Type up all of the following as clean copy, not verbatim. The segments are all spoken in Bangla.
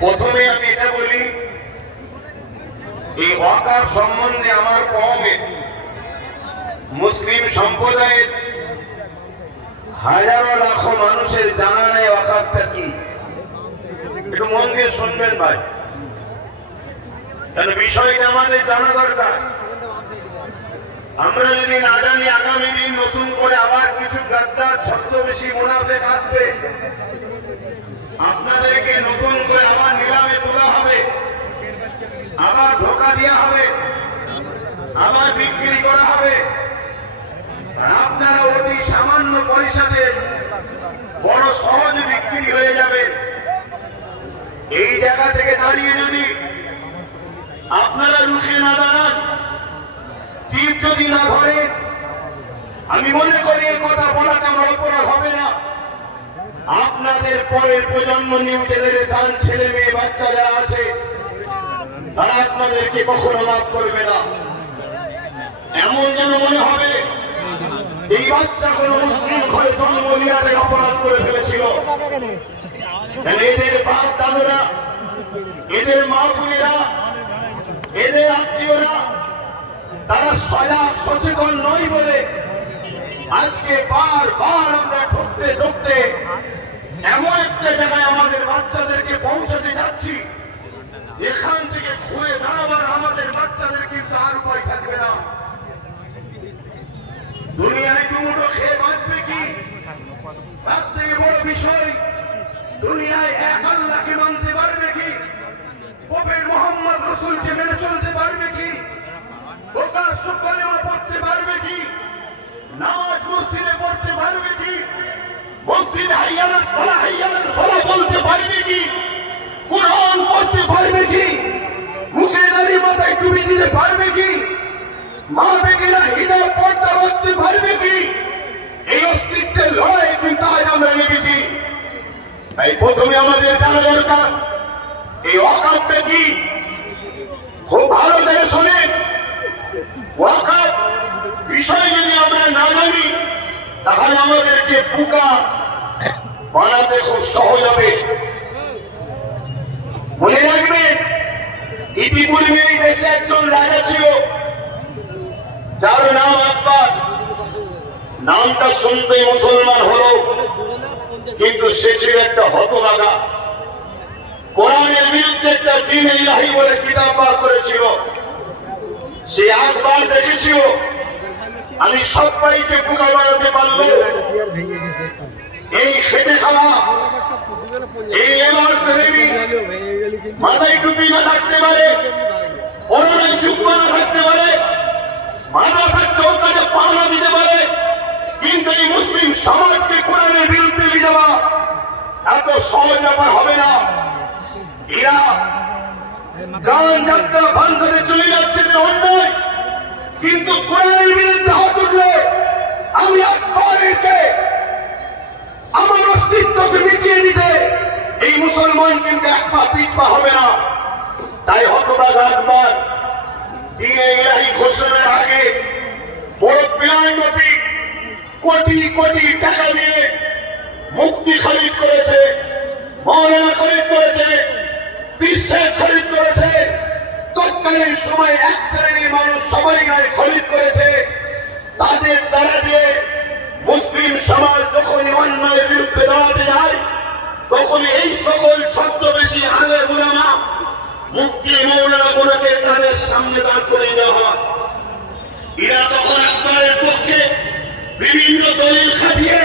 প্রথমে আমি এটা বলি, এই ওয়াকাফ সম্বন্ধে আমার কওমে মুসলিম সম্প্রদায়ের হাজারো লাখো মানুষের জানা নাই ওয়াকাফটা কি। একটু মন দিয়ে শুনবেন ভাই, কারণ বিষয়টা আমাদের জানা দরকার। আমরা যদি না জানি, আগামী দিন নতুন করে আবার কিছু গাদ্দার ছদ্মবেশী মুনাফিক আসবে, আপনাদেরকে নতুন করে আবার নিলামে তোলা হবে, আবার ধোঁকা দেওয়া হবে, আবার বিক্রি করা হবে। আপনারা অতি সামান্য পরিষদে বড় সহজে বিক্রি হয়ে যাবে। এই জায়গা থেকে দাঁড়িয়ে যদি আপনারা রুখে না দাঁড়ান, টিপ যদি না ধরে, আমি মনে করি এই কথা বলাটা আমার অপরাধ হবে না। আপনাদের পরের প্রজন্ম, নিউ জেনারেশন ছেলে মেয়ে বাচ্চা যারা আছে, তারা আপনাদেরকে কখনো লাভ করবে না। এমন যেন মনে হবে এই বাচ্চা কোন মুসলিম ঘরে জন্ম নিয়ে অপরাধ করে ফেলেছিল। এদের বাপ দাদুরা, এদের মা বোনেরা, এদের আত্মীয়রা তারা সজাগ সচেতন নয় বলে আজকে বারবার আমরা ঠকতে ঠকতে এমন একটা জায়গায় আমাদের বাচ্চাদেরকে পৌঁছাতে যাচ্ছি, যেখান থেকে খুঁড়ে দাঁড়াবার আমাদের বাচ্চাদের কিন্তু আর উপায় থাকবে না। দুনিয়ায় দুমুঠো খেয়ে বাঁচবে কি, তার থেকে বড় বিষয় দুনিয়ায় এক আল্লাহকে মানতে পারবে কি, প্রফেট মুহাম্মদ রাসূলকে মেনে চলতে পারবে কি, প্রকাশ্য কালেমা পড়তে পারবে কি, নামাজ মসজিদে পড়তে পারবে কি, মসজিদে হাইয়া আলাস সালাহ হাইয়া আলাল ফালাহ বলতে পারবে কি, কোরআন পড়তে পারবে কি, মুখে দাড়ি মাথায় টুপি দিতে পারবে কি, মা বেটিরা হিজাব পর্দা রাখতে পারবে কি? এই অস্তিত্বের লড়াই কিন্তু আজ আমরা নেমেছি। তাই প্রথমে আমাদের জানা দরকার এই ওয়াকাফটা কি। খুব ভালো করে শোনেন, ওয়াকাফ বিষয় যদি আমরা না জানি, তাহলে আমাদেরকে পোকা বানাতে খুব সহজ হবে। মনে রাখবেন, ইতিপূর্বে এই দেশে একজন রাজা ছিল, যার নাম আকবর। নামটা শুনতেই মুসলমান হলো, কিন্তু সে ছিল একটা হতভাগা। কোরআনের বিরুদ্ধে একটা দ্বীন ইলাহি বলে কিতাব বার করেছিল। সে আকবর দেখেছিল আমি সবাইকে বোকা বানাতে পারবো। এই খেটে খাওয়া, এই এবার শ্রেণী, মাথায় টুপি না থাকতে পারে, পরনে জুব্বা না থাকতে পারে, মাদ্রাসার চৌকাঠে পাওনা দিতে পারে, কিন্তু এই মুসলিম সমাজকে কোরআনের বিরুদ্ধে নিয়ে যাওয়া এত সহজ ব্যাপার হবে না। এরা গান যাত্রা ফাংশনে চলে যাচ্ছে যে অন্যায়, কিন্তু কোরআনের বিরুদ্ধে হাত উঠলে আমি আকবরকে, আমার অস্তিত্বকে মিটিয়ে দিতে এই মুসলমান কিন্তু এক পা পিঠ পা হবে না। তাই হতভাগা আকবর দ্বীনে ইলাহি ঘোষণার আগে বড় প্ল্যান মাফিক কোটি কোটি টাকা দিয়ে মুক্তি খরিদ করেছে, মৌলানা খরিদ করেছে, বিশ্বের খরিদ করেছে, তৎকালীন সময় এক শ্রেণীর মানুষ সবাই গায়ে খরিদ করেছে। তাদের দ্বারা দিয়ে মুসলিম সমাজ যখনই অন্যায়ের বিরুদ্ধে দাঁড়াতে যায়, তখনই এই সকল ছদ্মবেশী আলেম উলামা, মুফতি মৌলানা গুলোকে তাদের সামনে দাঁড় করে দেওয়া হয়। এরা তখন আকবরের পক্ষে বিভিন্ন দলিল খাটিয়ে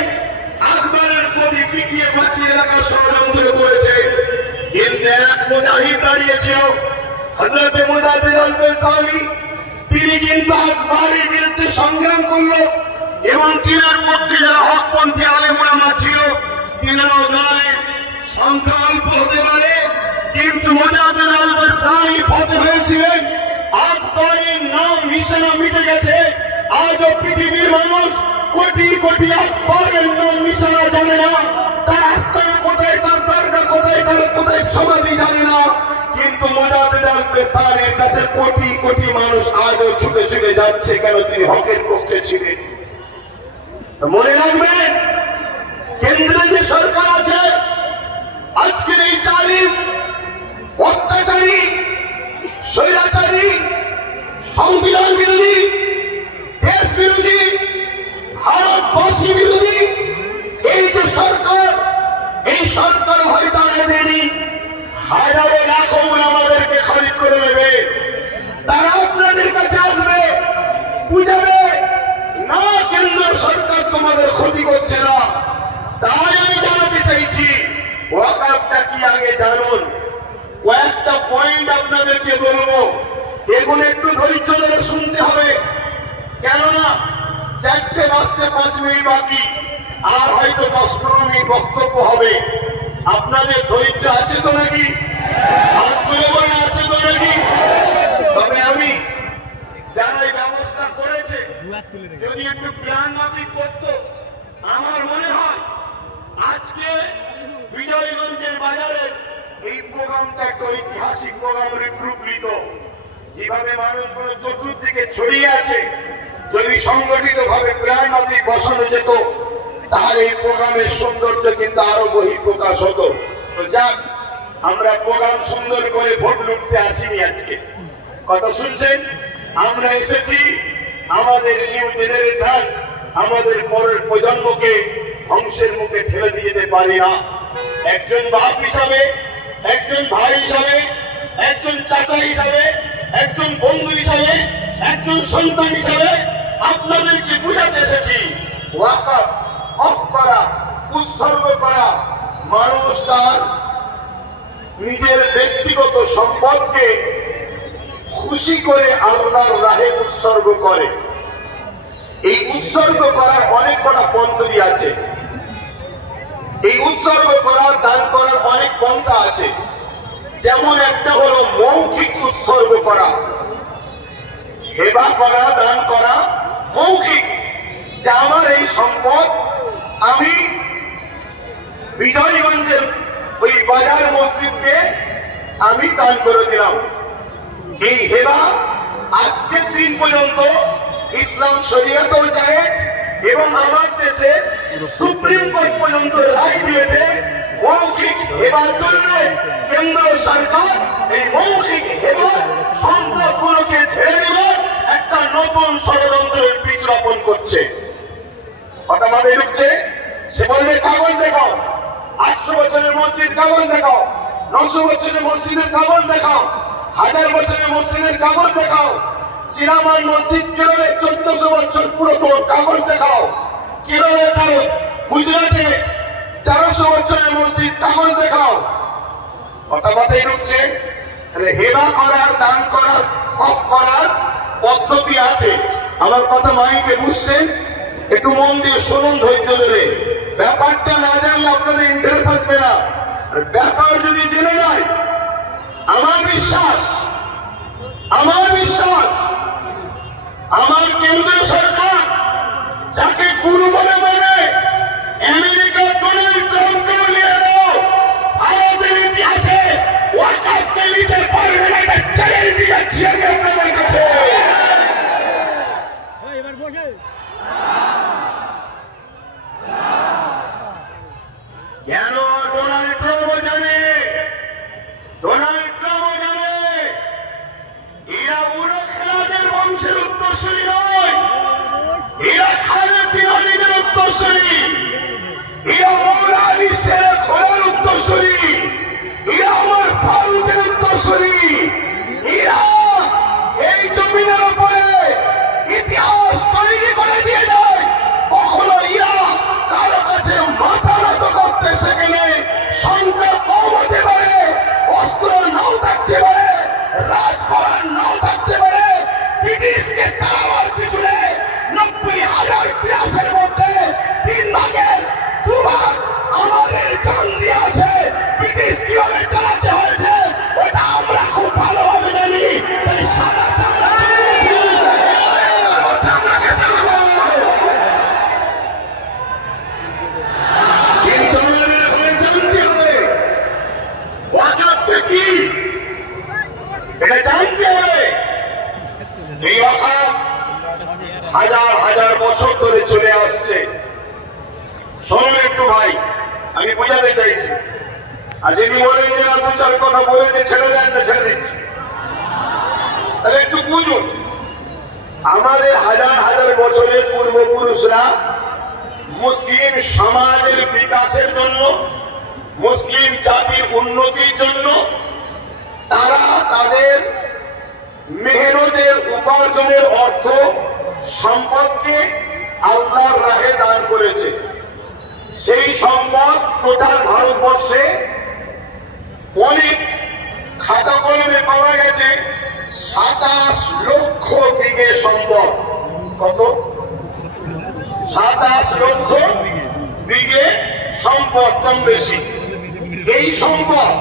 আকবরের প্রতি টিকিয়ে বাঁচিয়ে রাখার ষড়যন্ত্র করেছে। কিন্তু এক মুজাহিদ দাঁড়িয়েছিল, হযরত মুজাহিদ আল-গযযালি, তিনি কিন্তু আকবরের বিরুদ্ধে সংগ্রাম করল এবং তিনার পক্ষে যারা হকপন্থী আলেম উলামা ছিল, তিনারাও দাঁড়ালেন। সংখ্যা অল্প হতে পারে, কিন্তু মুজাহিদ আল-গযযালি ফতে হয়েছিলেন। আকবরের নাম নিশানা মিটে গেছে। আজও পৃথিবীর মানুষ কোটি কোটি আকবরের নাম নিশানা জানে না, তার আস্তানা কোথায়, তার দরগা কোথায়, তার কোথায় সমাধি জানে না, কিন্তু মুজাহিদ আল-গযযালির কাছে কোটি কোটি মানুষ আজও ছুটে ছুটে যাচ্ছে। কেন? তিনি হকের পক্ষে ছিলেন। তো মনে রাখবেন, কেন্দ্রে যে সরকার আছে, আজকের এই জালিম অত্যাচারী, স্বৈরাচারী, সংবিধান বিরোধী, দেশ বিরোধী, ভারতবাসী বিরোধী এই যে সরকার, এই সরকার হয়তো নেবেনি, হাজারে লাখো আমাদেরকে খারিজ করে নেবে। তারা আপনাদের কাছে আসবে, বুঝাবে না কেন্দ্র সরকার তোমাদের ক্ষতি করছে না। তাই আমি জানাতে চাইছি ওয়াকাফটা কি আগে জানুন। কয়েকটা পয়েন্ট আপনাদেরকে বলবো, এগুলো একটু ধৈর্য ধরে শুনতে হবে, কেননা 4টে বাজতে 5 মিনিট বাকি, আর হয়তো 10-15 মিনিট বক্তব্য হবে। আপনাদের ধৈর্য আছে তো নাকি? হাত তুলে বলেন আছে তো নাকি? তবে আমি যারা এই ব্যবস্থা করেছে যদি একটু প্ল্যান মাফিক করতো, আমার মনে হয় আজকে বিজয়গঞ্জের বাজারে এই প্রোগ্রামটা একটা ঐতিহাসিক প্রোগ্রামের রূপ নিত। যেভাবে মানুষগুলো চতুর্দিকে ছড়িয়ে আছে, যদি সংগঠিত ভাবে প্ল্যান মাফিক বসানো যেত তাহলে এই প্রোগ্রামের সৌন্দর্য কিন্তু আরো বহিঃপ্রকাশ হতো। তো যাক, আমরা প্রোগ্রাম সুন্দর করে ভোট লুটতে আসিনি আজকে, কথা শুনছেন? আমরা এসেছি আমাদের নিউ জেনারেশন, আমাদের পরের প্রজন্মকে ধ্বংসের মুখে ঠেলে দিয়ে যেতে পারি না। একজন বাপ হিসাবে, একজন ভাই হিসাবে, একজন চাচা হিসাবে, একজন বন্ধু হিসাবে, একজন সন্তান হিসাবে আপনাদেরকে বুঝাতে এসেছি, ওয়াকাফ অফ করা, উৎসর্গ করা, মানুষ তার নিজের ব্যক্তিগত সম্পদকে খুশি করে আল্লাহর রাহে উৎসর্গ করে। এই উৎসর্গ করার অনেক কটা পদ্ধতি আছে, এই উৎসর্গ করার, দান করার অনেক পন্থা আছে। যেমন একটা হলো মৌখিক উৎসর্গ করা, হেবা করা, দান করা মৌখিক, যে আমার এই সম্পদ আমি বিজয়গঞ্জের ওই বাজার মসজিদকে আমি দান করে দিলাম। এই হেবা আজকের দিন পর্যন্ত ইসলাম শরিয়াতেও জায়েজ এবং আমার দেশে সুপ্রিম কোর্ট পর্যন্ত রায় দিয়েছে মৌখিক হেবার জন্য কেন্দ্র সরকার এই মৌখিক হেবার সম্পদগুলোকে ছেড়ে দেবে একটা নতুন ষড়যন্ত্রের বীজ রোপণ করছে। কথা মাথায় ঢুকছে? সে বলবে কাগজ দেখাও, 800 বছরের মসজিদ কাগজ দেখাও, 900 বছরের মসজিদের কাগজ দেখাও, 1000 বছরের মসজিদের কাগজ দেখাও, চিরামান মসজিদ কেরলে 1400 বছর পুরাতন কাগজ দেখাও, কেরলে তার গুজরাটে 1300 বছরের মসজিদ কাগজ দেখাও। কথা মাথায় ঢুকছে? তাহলে হেবা করার, দান করার, অফ করার পদ্ধতি আছে। আমার কথা মাইকে বুঝছেন? একটু মন দিয়ে শুনুন, ধৈর্য ধরে। ব্যাপারটা না জানলে আপনাদের ইন্টারেস্ট আসবে না। আর ব্যাপার যদি জেনে যায়, আমার বিশ্বাস আমার কেন্দ্রীয় সরকার যাকে গুরু বলে মানে আমেরিকার ডোনাল্ড ট্রাম্পকেও নিয়ে এলো, ভারতের ইতিহাসে ওয়াকাফকে নিতে পারবে না, এটা চ্যালেঞ্জ দিয়ে যাচ্ছি আমি আপনাদের কাছে। কেন? ডোনাল্ড ট্রাম্পও জানে, এরা বুড়ো খেলাদের বংশের উত্তরসূরি নয়, এরা খালেদ বিন ওয়ালিদের উত্তরসূরি, এরা মৌলা আলী শেরের খোলার উত্তরসূরি, এরা ওমর ফারুকের উত্তরসূরি, এরা এই আর যদি বলেন যে না, দু চার কথা বলে যে ছেড়ে দেন, তা ছেড়ে দিচ্ছি। তাহলে একটু বুঝুন, আমাদের হাজার হাজার বছরের পূর্বপুরুষরা মুসলিম সমাজের বিকাশের জন্য, মুসলিম জাতির উন্নতির জন্য তারা তাদের মেহনতের উপার্জনের অর্থ সম্পদকে আল্লাহর রাহে দান করেছে। সেই সম্পদ টোটাল ভারতবর্ষে অনেক খাতা কলমে পাওয়া গেছে 27 লক্ষ বিঘে সম্পদ। কত? 27 লক্ষ বিঘে সম্পদ, কম বেশি। এই সম্পদ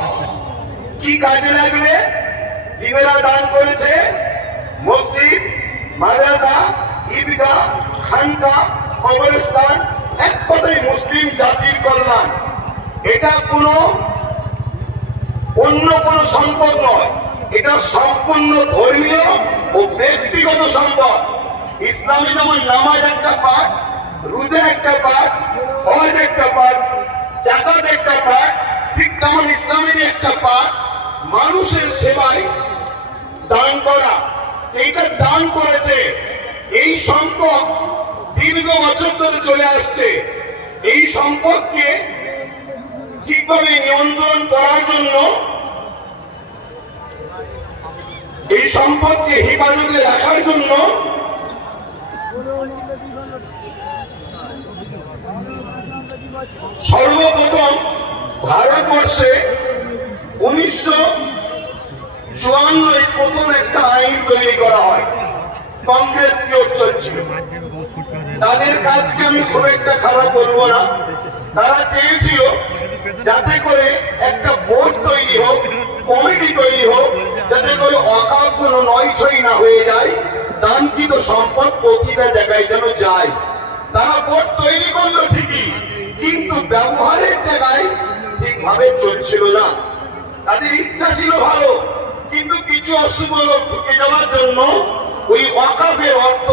কি কাজে লাগবে? জিনেরা দান করেছে মসজিদ, মাদ্রাসা, ঈদগাহ, খানকা, কবরস্থান, এক কথায় মুসলিম জাতির কল্যাণ। এটা কোনো অন্য কোনো সম্পদ নয়, এটা সম্পূর্ণ ধর্মীয় ও ব্যক্তিগত সম্পদ। ইসলামে যেমন নামাজ একটা পাঠ, রোজা একটা পাঠ, হজ একটা পাঠ, যাকাত একটা পাঠ, ঠিক তেমন ইসলামের একটা পাঠ মানুষের সেবায় দান করা। এইটা দান করেছে। এই সম্পদ দীর্ঘ বছর ধরে চলে আসছে। এই সম্পদকে ঠিকভাবে নিয়ন্ত্রণ করার জন্য, এই সম্পদকে হেফাজতে রাখার জন্য সর্বপ্রথম ভারতবর্ষে 1954 প্রথম একটা আইন তৈরি করা হয়। কংগ্রেস পিরিয়ড চলছিল। তাদের কাজকে আমি খুব একটা খারাপ বলবো না। তারা চেয়েছিল যাতে করে একটা বোর্ড তৈরি হোক, কমিটি তৈরি হোক, যাতে করে অকাল কোনো নয়ছই না হয়ে যায়, দানকৃত সম্পদ প্রতিটা জায়গায় যেন যায়। তারা বোর্ড তৈরি করলো ঠিকই, কিন্তু ব্যবহারের জায়গায় ঠিকভাবে চলছিল না। তাদের ইচ্ছা ছিল ভালো, কিন্তু কিছু অশুভ লোক ঢুকে যাওয়ার জন্য ওই ওয়াকাফের অর্থ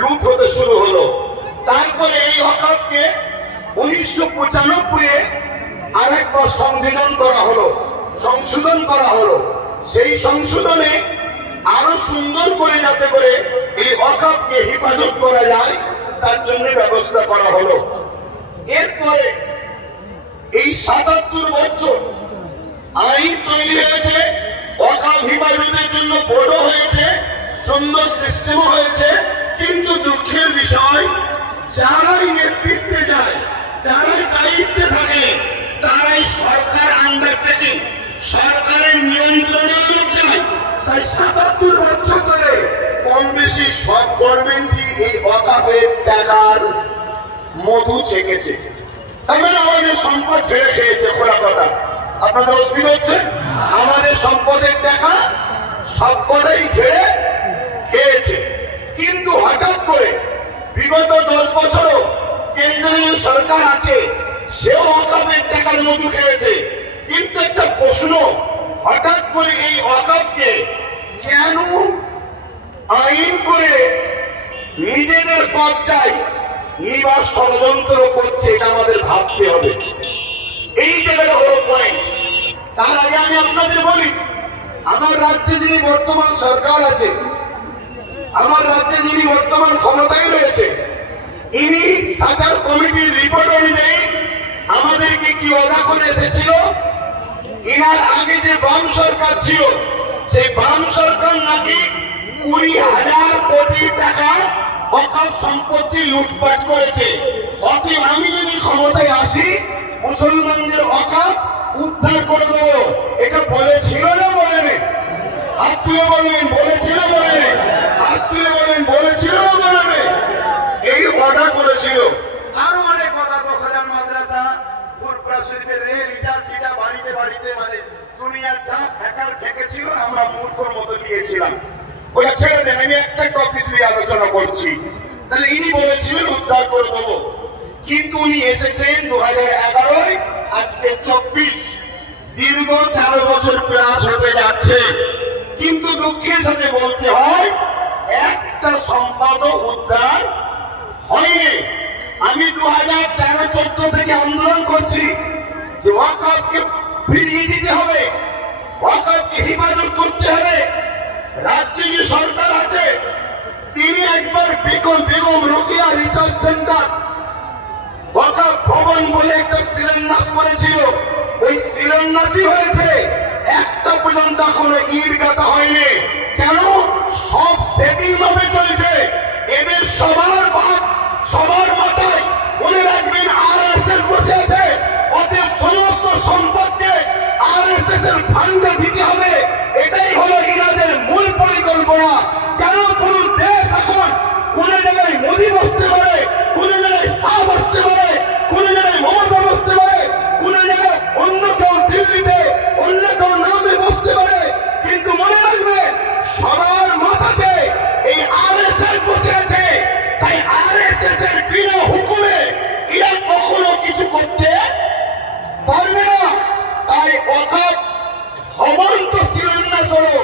লুট হতে শুরু হলো। তারপরে এই ওয়াকাফকে 1995 আরেকবার সংশোধন করা হলো। সেই সংশোধনে আরো সুন্দর করে যাতে করে এই ওয়াকাফকে হেফাজত করা যায়, তার জন্য ব্যবস্থা করা হলো। এরপরে এই 77 বছর আইন তৈরি হয়েছে, ওয়াকাফ হেফাজতের জন্য বোর্ডও হয়েছে, সুন্দর সিস্টেমও হয়েছে, কিন্তু দুঃখের বিষয় যারাই নেতৃত্বে যায়, যারাই দায়িত্বে থাকে, তারাই সরকার আন্ডারটেকিং, সরকারের নিয়ন্ত্রণের লোক চায়। তাই 77 বছর ধরে কম বেশি সব গভর্নমেন্টই এই ওয়াকাফের টাকার মধু ছেকেছে। তার মানে আমাদের সম্পদ ছেড়ে খেয়েছে। খোলা কথা, আপনাদের অসুবিধা হচ্ছে? আমাদের সম্পদের টাকা সবকটাই ছেড়ে খেয়েছে। কিন্তু হঠাৎ করে বিগত 10 বছরও কেন্দ্রীয় সরকার আছে, সেও ওয়াকাফের টাকার মধু খেয়েছে। কিন্তু একটা প্রশ্ন, হঠাৎ করে এই ওয়াকাফকে কেন আইন করে নিজেদের কবজায় নিবার ষড়যন্ত্র করছে, এটা আমাদের ভাবতে হবে। এই জায়গাটা হলো পয়েন্ট। তার আগে আমি আপনাদের বলি, আমার রাজ্যে যিনি বর্তমান সরকার আছে, আমার রাজ্যে যিনি বর্তমান ক্ষমতায় রয়েছে, ইনি সাচার কমিটির রিপোর্ট অনুযায়ী আমাদেরকে কি ওয়াদা করে এসেছিল, ইনার আগে যে বাম সরকার ছিল, সেই বাম সরকার নাকি 20,000 কোটি টাকা ওয়াকাফ সম্পত্তি লুটপাট করেছে। অতএব আমি যদি ক্ষমতায় আসি, মুসলমানদের ওয়াকাফ উদ্ধার করে দেবো। এটা বলেছিল না বলেনি? হাত তুলে বলবেন, বলেছিল বলেনি? হাত তুলে বলেন, বলেছিল না বলেনি? এই অর্ডার করেছিল। আরো অনেক কথা, 10,000 মাদ্রাসা, ফুরপ্রাসিদের রেল, ইটা সিটা বাড়িতে বাড়িতে, মানে দুনিয়ার যা ফেকার ফেকেছিল আমরা মূর্খর মতো নিয়েছিলাম। ওটা ছেড়ে দেন, আমি একটা টপিক নিয়ে আলোচনা করছি। তাহলে ইনি বলেছিলেন উদ্ধার করে দেবো, কিন্তু উনি এসেছেন 2011, আজকে 24, দীর্ঘ 13 বছর প্লাস হতে যাচ্ছে। কিন্তু দুঃখের সাথে বলতে হয়, একটা সম্পদও উদ্ধার হয়নি। আমি 2013-14 থেকে আন্দোলন করছি যে ওয়াকাফকে ফিরিয়ে দিতে হবে, ওয়াকফকে হিফাজত করতে হবে। রাজ্যে যে সরকার আছে তিনি একবার বেগম রোকেয়া রিসার্চ সেন্টার ওয়াকফ ভবন বলে একটা শিলান্যাস করেছিল, ওই শিলান্যাসই হয়েছে, একটা পর্যন্ত এখনো ইট গাঁথা হয়নি। কেন? সব সেটিং ভাবে চলছে। এদের সবার ভাগ সবার মাথায়। মনে রাখবেন আরএসএস বসে আছে, অতএব সমস্ত সম্পদকে আরএসএস এর ফান্ডে দিতে হবে। এটাই হলো ইনাদের মূল পরিকল্পনা। কেন? পুরো দেশ এখন কোন জায়গায় মোদি বসতে পারে, কোন জায়গায় শাহ বসতে পারে, কোন জায়গায় মমতা বসতে পারে, কোন জায়গায় অন্য কেউ দিল্লিতে অন্য কেউ নামে বসতে পারে, কিন্তু মনে রাখবে সবার মাথাতে এই আরএসএস বসে আছে। তাই আরএসএস এর বিনা হুকুমে এরা কখনো কিছু করতে পারবে না। তাই ওয়াকফ ভবন তো শিলান্যাস হলো,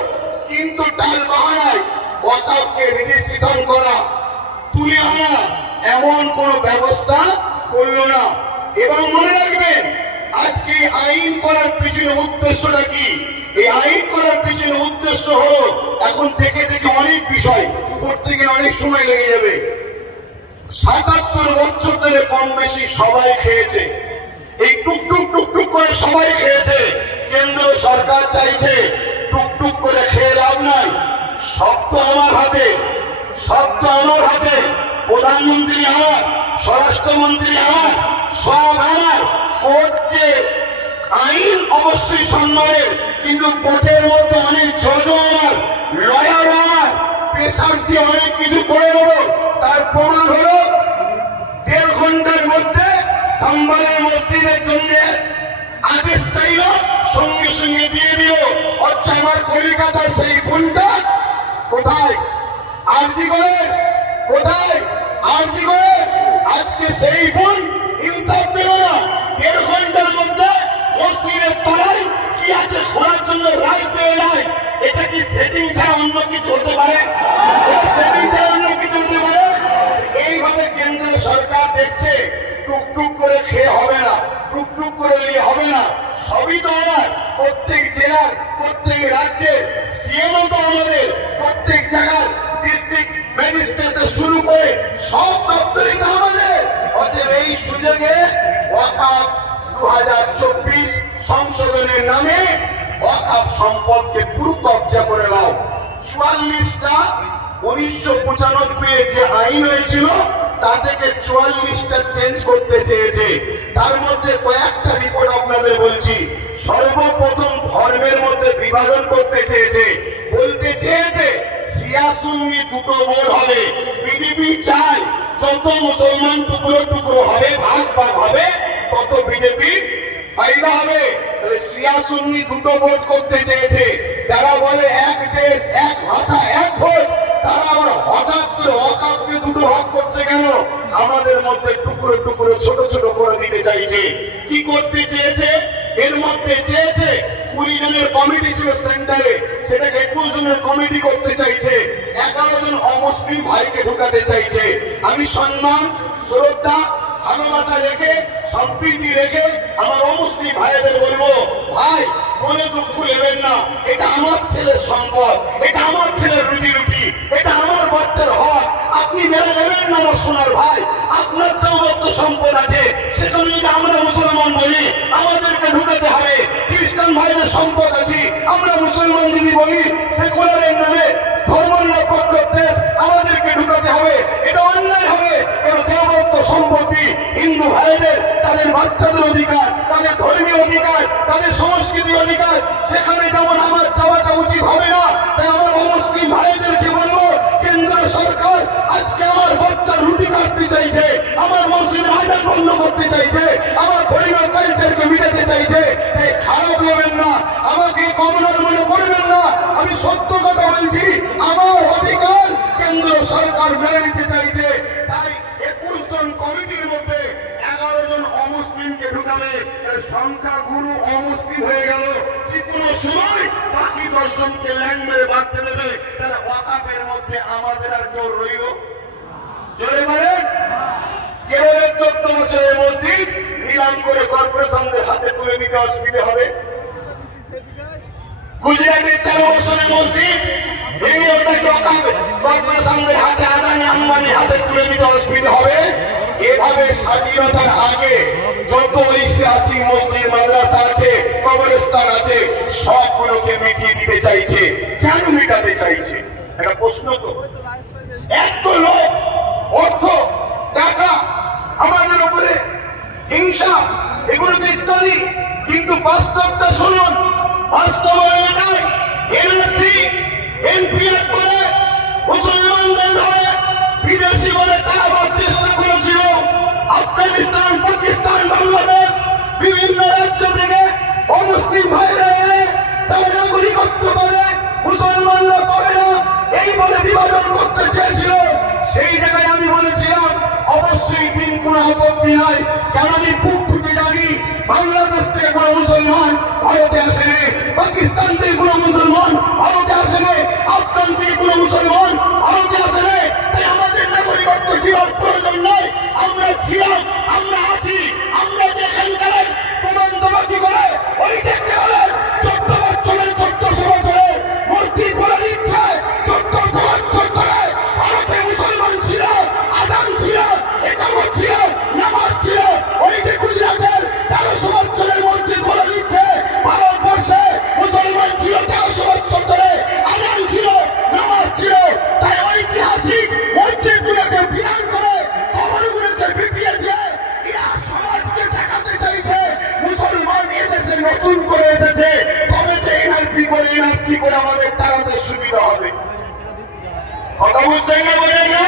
কিন্তু টাল বাহানায় ওয়াকফকে রেজিস্ট্রেশন করা, তুলে আনা এমন কোন ব্যবস্থা করলো না। এবং মনে রাখবেন আজকে আইন করার পিছনে উদ্দেশ্যটা কি? এই আইন করার পিছনে উদ্দেশ্য হলো, এখন থেকে অনেক বিষয় করতে গেলে অনেক সময় লেগে যাবে। ৭৭ বছর ধরে কম বেশি সবাই খেয়েছে, এই টুকটুক টুকটুক করে সবাই খেয়েছে। কেন্দ্র সরকার চাইছে টুকটুক করে খেয়ে লাভ নাই, সব তো আমার হাতে, সব তো আমার হাতে। প্রধানমন্ত্রী আমার, স্বরাষ্ট্রমন্ত্রী আমার, সব আমার। কোর্টকে আইন অবশ্যই সম্মানের, কিন্তু কোর্টের মধ্যে অনেক জজও আমার, লয়ার আমার, প্রেসার দিয়ে অনেক কিছু করে দেব। তার প্রমাণ হলো ১.৫ ঘন্টার মধ্যে সাম্বারের মসজিদের জন্য আদেশ চাইল, সঙ্গে সঙ্গে দিয়ে দিল। আচ্ছা, আমার কলিকাতার সেই ফোনটা কোথায়? আরজি করে কোথায়? আরজি করে আজকে সেই ফোন ইনসাফ পেল না। ১.৫ ঘন্টার মধ্যে মসজিদের তলায় কি আছে খোলার জন্য রায় পেয়ে যায়। এটা কি সেটিং ছাড়া অন্য কিছু হতে পারে? এটা সেটিং ছাড়া অন্য কিছু হতে পারে? এইভাবে কেন্দ্র সরকার দেখছে টুকটুক করে খেয়ে হবে না, টুকটুক করে নিয়ে হবে না। সবই তো আমার, প্রত্যেক জেলার প্রত্যেক রাজ্যের সিএমও তো আমাদের, প্রত্যেক জায়গার ডিস্ট্রিক্ট ম্যাজিস্ট্রেট শুরু করে সব দপ্তরই তো আমাদের। অতএব এই সুযোগে ওয়াকফ ২০২৪ সংশোধনের নামে ওয়াকফ সম্পদকে পুরো কবজা করে নাও। ৪৪টা ১৯৯৫ যে আইন হয়েছিল তা থেকে ৪৪টা চেঞ্জ করতে চেয়েছে। তার মধ্যে কয়েকটা রিপোর্ট আপনাদের বলছি। সর্বপ্রথম ধর্মের মধ্যে বিভাজন করতে চেয়েছে, বলতে চেয়েছে শিয়া সুন্নি দুটো বোর্ড হবে। বিজেপি চায় যত মুসলমান টুকরো টুকরো হবে, ভাগ ভাগ হবে, তত বিজেপি ফায়দা হবে। তাহলে শিয়া সুন্নি দুটো ভোট করতে চেয়েছে। যারা বলে এক দেশ এক ভাষা এক ভোট, তারা আবার হঠাৎ করে ওয়াকফকে দুটো ভাগ করছে কেন? আমাদের মধ্যে টুকরো টুকরো ছোট ছোট করে দিতে চাইছে। কি করতে চেয়েছে? এর মধ্যে চেয়েছে ২০ জনের কমিটি ছিল সেন্টারে, সেটাকে ২১ জনের কমিটি করতে চাইছে। ১১ জন অমুসলিম ভাইকে ঢুকাতে চাইছে। আমি সম্মান, শ্রদ্ধা, ভালোবাসা রেখে, সম্প্রীতি রেখে আমার অমুসলিম ভাইদের বলবো, ভাই মনে দুঃখ নেবেন না, এটা আমার ছেলের সম্পদ, এটা আমার ছেলের রুজি রুটি, এটা আমার বাচ্চার হক। আপনি মেরে নেবেন না আমার সোনার ভাই, আপনার দৌলত সম্পদ আছে, সেখানে যদি আমরা মুসলমান বলি আমাদেরকে ঢুকাতে হবে। খ্রিস্টান ভাইদের সম্পদ আছে, আমরা মুসলমান যদি বলি সেকুলারের নামে ধর্ম নিরপেক্ষ দেশ আমাদেরকে ঢুকাতে হবে। এটা অন্যায় হবে। এর দেবত্ব সম্পত্তি হিন্দু ভাইদের, তাদের বাচ্চাদের অধিকার, তাদের ধর্মীয় অধিকার, তাদের সংস্কৃতি অধিকার, সেখানে যেমন আমার যাওয়াটা উচিত হবে না। তাই আমার অমুসলিম ভাইদেরকে বলবো, কেন্দ্র সরকার আজকে আমার বাচ্চার রুটি কাটতে চাইছে, আমার মসজিদের আজান বন্ধ করতে চাইছে, আমার পরিবার কালচারকে মিটাতে চাইছে। তাই খারাপ নেবেন না, আমাকে কমনার মনে করবেন না। আমি সত্য কথা বলছি, আমার অধিকার কেন্দ্র সরকার মেনে নিতে চাইছে। তাই ২১ জন কমিটির মধ্যে ১১ জন অমুসলিমকে ঢুকাবে। সংখ্যা গুরু অমুসলিম হয়ে গেল। যে কোনো সময় বাকি ১০ জনকে ল্যাং মেরে বাঁধতে দেবে। তাহলে ওয়াকফের মধ্যে আমাদের আর কেউ রইল? জোরে বলেন। কেরলের ১৪ বছরের মসজিদ নিলাম করে কর্পোরেশনদের হাতে তুলে দিতে অসুবিধা হবে? মুসলমানের মসজিদ ভেঙে ওটাকে কর্পোরেশনদের হাতে, আদানি আম্বানির হাতে তুলে দিতে অসুবিধা হবে। এভাবে স্বাধীনতার আগে যত ঐতিহাসিক মসজিদ মাদ্রাসা আছে, কবরস্থান আছে, সবগুলোকে মিটিয়ে দিতে চাইছে। কেন মেটাতে চাইছে? একটা প্রশ্ন তো। এত লোক, অর্থ, টাকা আমাদের উপরে, হিংসা, এগুলো তো ইত্যাদি। কিন্তু বাস্তবটা শুনুন, বাস্তব এটাই। এনআরসি এনপিআর করে মুসলমানদের ধরে বিদেশি বলে তারাবার চেষ্টা করেছিল। আফগানিস্তান, পাকিস্তান, বাংলাদেশ বিভিন্ন রাজ্য থেকে অমুসলিম ভাইরা এলে তারা নাগরিকত্ব পাবে, মুসলমানরা পাবে না, এই বলে বিভাজন করতে চেয়েছিল। সেই জায়গায় আমি বলেছিলাম অবশ্যই দিন কোনো আপত্তি নাই, কেন আমি বুক ঠুকে জানি বাংলাদেশ থেকে কোনো মুসলমান ভারতে আসেনি, পাকিস্তান থেকে কোনো মুসলমান ভারতে আসেনি, আফগান থেকে কোনো মুসলমান ভারতে আসেনি। তাই আমাদের নাগরিকত্ব কিভাবে প্রয়োজন নয়। আমরা ছিলাম, আমরা আছি, আমরা যেখানকার প্রমাণ দাবি করে ওই যে কেরলের 14 বছরের 1400 বছরের মসজিদ বলে দিচ্ছে 1400 বছর ধরে ভারতে মুসলমান ছিল, আযান ছিল, ইকামত ছিল, নামাজ ছিল। ওই যে গুজরাটের 1300 বছরের মসজিদ বলে দিচ্ছে ভারতবর্ষে মুসলমান ছিল 1300 বছর ধরে, আযান ছিল, নামাজ ছিল। তাই ঐতিহাসিক মসজিদগুলোকে বিরান করে কবরগুলোকে পিটিয়ে দিয়ে এরা সমাজকে দেখাতে চাইছে মুসলমান এদেশে নতুন করে এসেছে, তবে তো এনআরপি করে এনআরসি করে আমাদের তাড়াতে সুবিধা হবে। কথা বুঝছেন না? বলেন না?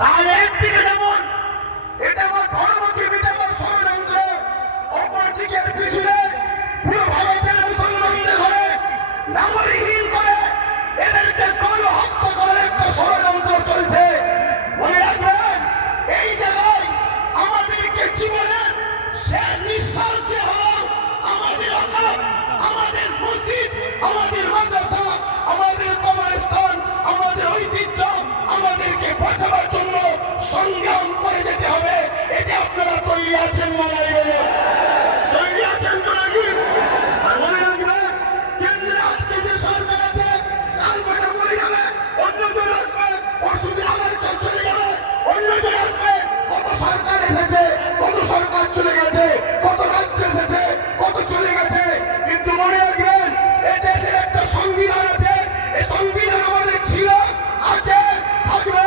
তাহলে একদিকে যেমন এটা আমার ধর্মকে মিটাবার ষড়যন্ত্র, অপর দিকের পিছনে পুরো ভারতের মুসলমানদের ঘরে নাগরিকহীন করে এদেরকে গণহত্যা করার একটা ষড়যন্ত্র চলছে। মনে রাখবেন, এই জায়গায় আমাদেরকে জীবনের শেষ নিঃশ্বাস দিয়ে হলো আমাদের আকাম, আমাদের মসজিদ, আমাদের মাদ্রাসা, আমাদের কবরস্থান, আমাদের ঐতিহ্য আমাদেরকে বাঁচাবার জন্য সংগ্রাম করে যেতে হবে। এতে আপনারা তৈরি আছেন না? নাই বলে তৈরি আছেন তো নাকি? আর মনে রাখবেন, কেন্দ্রে আজকে যে সরকার আছে কাল গোটা মরে যাবে, অন্যজন আসবে, পরশুদিন আবার কেউ চলে যাবে, অন্যজন আসবে। কত সরকার এসেছে, কত সরকার চলে গেছে, কত রাজ্য এসেছে, কত চলে গেছে। কিন্তু মনে রাখবেন, এই দেশের একটা সংবিধান আছে, এই সংবিধান আমাদের ছিল, আছে, থাকবে।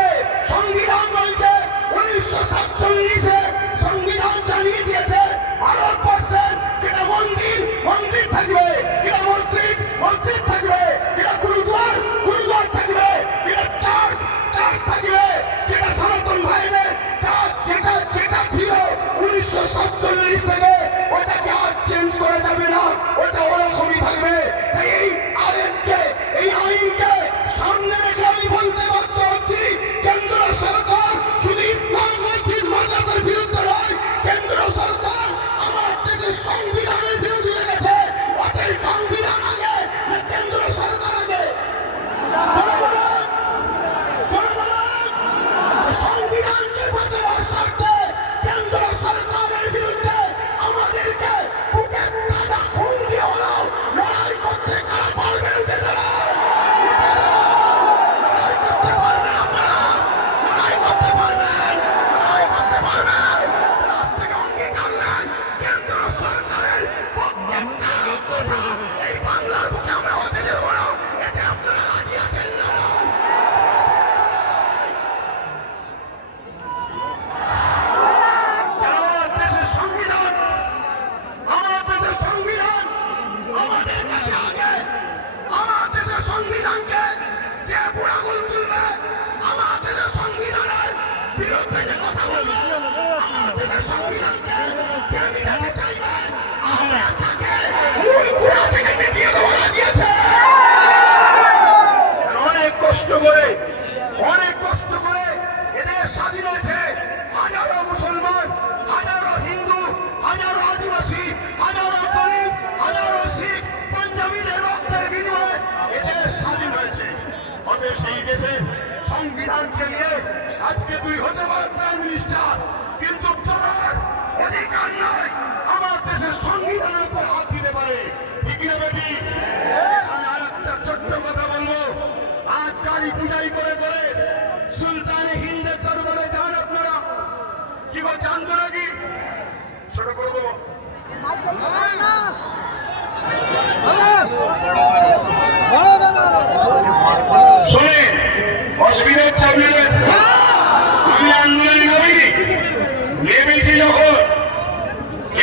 সংবিধান বলছে 1947-এ সংবিধান জানিয়ে দিয়েছে ভারতবর্ষের যেটা মন্দির, মন্দির থাকবে, যেটা মসজিদ, মসজিদ থাকবে, যেটা গুরুদ্বার, গুরুদ্বার থাকবে, যেটা চার্চ, চার্চ থাকবে, যেটা সনাতন ভাইদের চার্চ, যেটা যেটা ছিল 1947 থেকে ওটাকে আর চেঞ্জ করা যাবে না, ওটা ওরকমই থাকবে। তাই এই আইনকে সামনে রেখে আমি বলতে বাধ্য হচ্ছি, কেন্দ্র সরকার শুধু ইসলাম মসজিদ মাদ্রাসার বিরুদ্ধে নয়, কেন্দ্র সরকার আমার দেশের সংবিধানের বিরোধী লেগেছে। অতএব সংবিধান আগে না কেন্দ্র সরকার আগে? সংবিধানকে বাঁচাবার স্বার্থে কেন্দ্র সরকারের বিরুদ্ধে আমাদেরকে বুকে তাজা খুন দিয়ে হলো লড়াই করতে কারা পারবেন? উঠে দাঁড়ান, উঠে দাঁড়ান। লড়াই করতে পারবেন আপনারা, লড়াই করতে পারবেন, লড়াই করতে পারবেন। রাত থেকে অঙ্গীকার নেন, কেন্দ্র সরকারের পক্ষে কারো কথা এই বাংলার বুকে আমরা হতে দেব না। এতে আপনারা রাজি আছেন না? আমাদের কাছে আগে, আমার দেশের সংবিধানকে যে বুড়াগুল তুলবে, আমার দেশের সংবিধানের বিরুদ্ধে যে কথা বলবে, আমার দেশের সংবিধানকে কে মিটাতে চাইবে, আমরা তাকে মূল গোড়া থেকে মিটিয়ে দেওয়া রাজি আছে। অনেক কষ্ট করে এদের স্বাধীন হয়েছে। হাজারো মুসলমান, হাজারো হিন্দু, হাজারো আদিবাসী, হাজারো দলিত, হাজারো শিখ, পাঞ্জাবিদের রক্তের বিনিময়ে এদের স্বাধীন হয়েছে। অতএব সেই দেশের সংবিধানকে নিয়ে আজকে তুই হতে পার প্রাইম মিনিস্টার, কিন্তু তোমার অধিকার নাই আমার দেশের সংবিধানের উপর হাত দিতে পারে। ঠিক না বেটি? এখানে আর একটা ছোট্ট কালী পূজাই করে করে সুলতানে হিন্দের দরবারে যান আপনারা। কি গো জানতো নাকি? ছোট করে দেবো শোনে, অসুবিধা হচ্ছে আপনাদের। আমি আন্দোলন নামিনি, নেমেছি যখন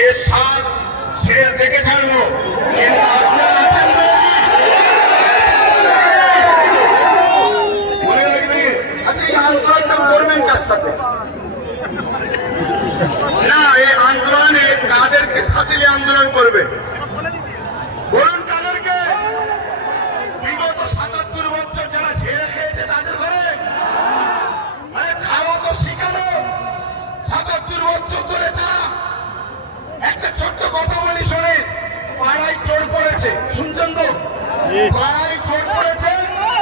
এ সাত সে দেখে ছাড়বো, কিন্তু আপনারা আছেন মনে রাখবেন। আচ্ছা, এই আন্দোলনটা করবেন কার সাথে? না, এই আন্দোলনে কাদেরকে সাথে আন্দোলন করবে বলুন? কাদেরকে? বিগত ৭৭ বছর যারা ঝেড়ে খেয়েছে তাদের ঘরে? আরে খাওয়া তো শিখালো ৭৭ বছর ধরে। তারা একটা ছোট্ট কথা বলি শোনে, পাড়ায় চোর পড়েছে, শুনছেন তো? পাড়ায় চোর পড়েছে,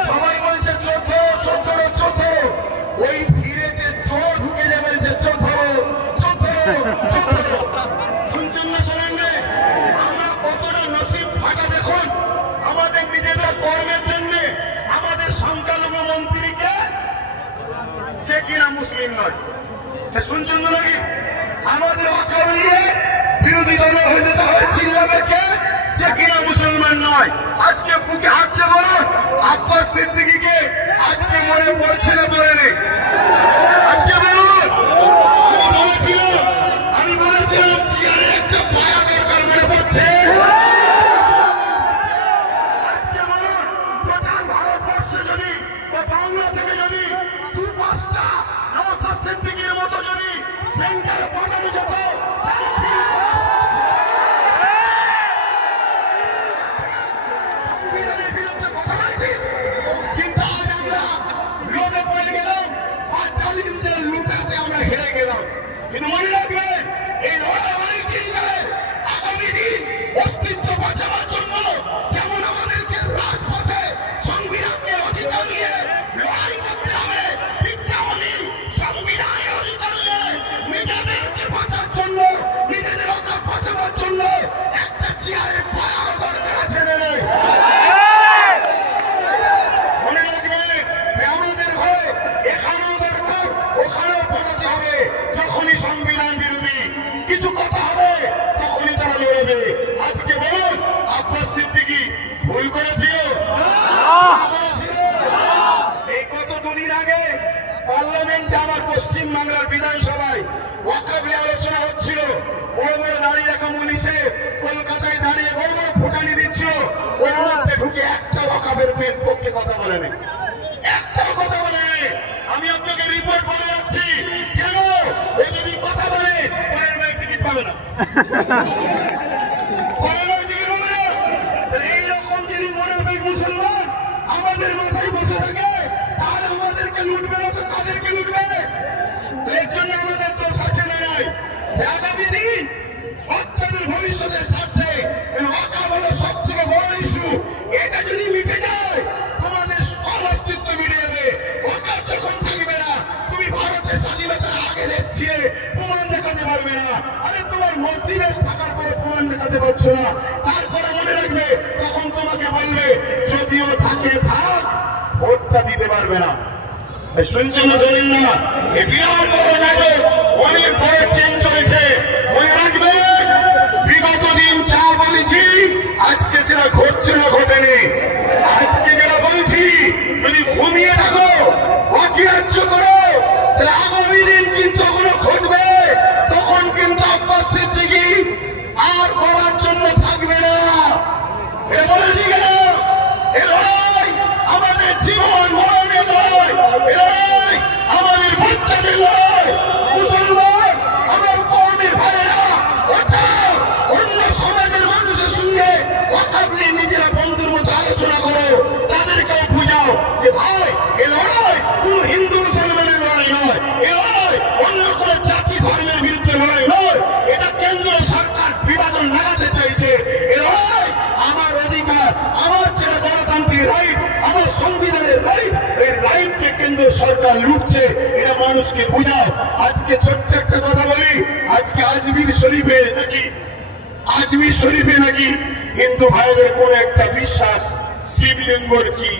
সবাই বলছে চোর ধরো, চোর ধরো, চোর ধরো। ওই ভিড়েতে চোর ঢুকে যাবে, চোর ধরো, চোর ধরো, চোর ধরো। শুনছেন না, শোনেন না? আমরা কতটা নসিব ফাঁকা দেখুন। আমাদের নিজেদের কর্মের জন্য আমাদের সংখ্যালঘু মন্ত্রীকে, যে কিনা মুসলিম নয়, শুনছেন তো নাকি? আমাদের অকাল নিয়ে বিরোধী দল হয়ে যেতে হয় চিল্লাবেকে, যে কিনা মুসলমান নয়। আজকে বুকে হাঁটতে বলো আব্বাস সিদ্দিকীকে আজকে মনে পড়ছে না? বলেনি আজকে বলুন? আমি বলেছিলাম চেয়ারের একটা পায়া দরকার, মনে পড়ছে? আজকে বলুন, গোটা ভারতবর্ষে যদি বাংলা থেকে যদি ২-৫টা নওশাদ সিদ্দিকীর মতো যদি সেন্টারে পাঠানো যেত, সংবিধানের বিরুদ্ধে কথা বলছিস, কিন্তু আজ আমরা লোভে পড়ে গেলাম আর জালিমদের লুটাতে আমরা হেরে গেলাম। কিন্তু মনে রাখবে, এই লড়াই অনেক দিন গেলে আগামী দিন অস্তিত্ব বাঁচাবার জন্য যেমন আমাদেরকে রাজপথে সংবিধানের অধিকার নিয়ে লড়াই করতে হবে, ঠিক তেমনি সংবিধানের অধিকার নিয়ে নিজেদেরকে বাঁচার জন্য, নিজেদের অধিকার বাঁচাবার জন্য একটা চেয়ারের পায়া দরকার আছে। মনে রাখবে, আমাদের ঘরে এখানেও দরকার, ওখানেও পাঠাতে হবে। যখনই সংবিধান বিরোধী কিছু কথা হবে তখনই তারা লড়বে। আজকে বলুন, আব্বাস সিদ্দিকী ভুল করেছিল? এই কত দিন আগে পার্লামেন্টে আমার পশ্চিমবাংলার বিধানসভায় ওয়াকফ নিয়ে আলোচনা হচ্ছিল। বড় বড় দাঁড়িয়ে রাখা মনীষে কলকাতায় দাঁড়িয়ে বড় বড় ফুটানি দিচ্ছিল, ওর মধ্যে ঢুকে একটা ওয়াকফের পক্ষে কথা বলেনি, একটাও কথা বলেনি। আমি আপনাকে রিপোর্ট বলে যাচ্ছি, কেন? ও যদি কথা বলে পরের মেয়ে টিকিট পাবে না, পরের মেয়ে টিকিট পাবে না। এইরকম যদি মোনাফেক মুসলমান আমাদের মাথায় বসে থাকে, তাহলে আমাদেরকে লুটবে না তো কাদেরকে লুটবে? এর জন্য আমাদের দোষ আছে না নাই? আগামী দিন বাচ্চাদের ভবিষ্যতের স্বার্থে ওয়াকফ হলো সব থেকে বড় ইস্যু। এটা যদি মিটে যায় তোমাদের সব অস্তিত্ব মিটে যাবে। ওয়াকফ যখন থাকবে না, তুমি ভারতের স্বাধীনতার আগে দেখছিলে প্রমাণ দেখাতে পারবে না। আরে তোমার মন্ত্রীরাজ থাকার পরে প্রমাণ দেখাতে পারছো না, তারপরে মনে রাখবে তখন তোমাকে বলবে যদিও থাকে থাক, ভোটটা দিতে পারবে না। শুনছেন না, শোনেন না? এই বিরাট বড় নাটক, অনেক বড় চেঞ্জ হয়েছে। মনে রাখবে, বিগত দিন যা বলেছি আজকে সেটা ঘটছে না, ঘটেনি। আজকে যেটা বলছি, যদি ঘুমিয়ে থাকো, অগ্রাহ্য করো, তাহলে আগামী দিন কিন্তু ওগুলো ঘটবে। তখন কিন্তু আব্বাস সিদ্দিকী আর করার জন্য থাকবে না। এটা বলেছি কেন? এ লড়াই আমাদের জীবন মরণের লড়াই, এ লড়াই আমাদের বাচ্চাদের লড়াই। মুসলমান আমার কওমের ভাইয়েরা, ওটা অন্য সমাজের মানুষের সঙ্গে ওয়াকফ নিয়ে নিজেরা বন্ধুর মতো আলোচনা করো, তাদেরকেও বুঝাও যে ভাই, এ লড়াই কোন হিন্দু মুসলমানের লড়াই নয়, এ লড়াই অন্য কোন জাতি ধর্মের বিরুদ্ধে লড়াই নয়। এটা কেন্দ্র সরকার বিভাজন লাগাতে চাইছে। এ লড়াই আমার অধিকার, আমার যেটা গণতান্ত্রিক রাইট, আমার সংবিধানের রাইট, এই রাইটকে কেন্দ্র সরকার লুটছে। এটা মানুষকে বুঝাও। আজকে ছোট্ট একটা কথা বলি, আজকে আজমির শরীফে নাকি হিন্দু ভাইদের কোন একটা বিশ্বাস শিবলিঙ্গর কি